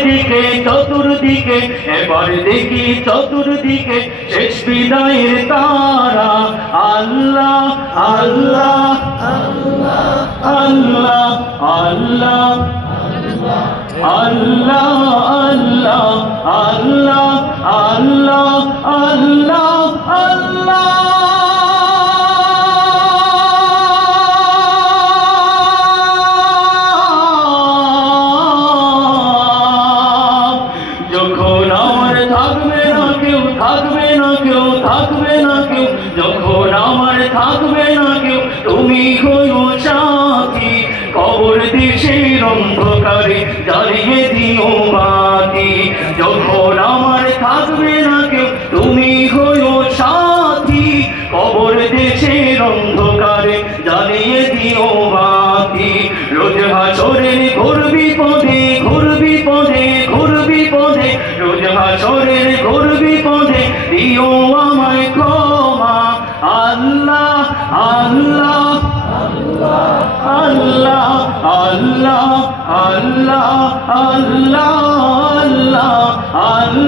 দিকে চতুর্দিকে এবার দেখি চতুর্দিকে শেষ বিদায়ের তারা আল্লাহ আল্লাহ আল্লাহ আল্লাহ আল্লাহ আল্লাহ আল্লাহ আল্লাহ আল্লাহ আল্লাহ যখন আমার থাকবে না কেউ থাকবে না কেউ থাকবে না কেউ যখন আমার থাকবে না কেউ তুমি হইও সাথী কবর দেশের অন্ধকারে জ্বালিয়ে দিও বাতি যখন আমার থাকবে না কেউ তুমি হইও সাথী কবর দেশের অন্ধকারে জ্বালিয়ে দিও বাতি রোজ হাসরের ঘোর বিপদে ঘোর বিপদে ঘোর বিপদে রোজ হাসরের ঘোর বিপদে দিও আমায় ক্ষমা আল্লাহ আল্লাহ আল্লাহ আল্লাহ আল্লাহ আল্লাহ আল্লাহ আল্লাহ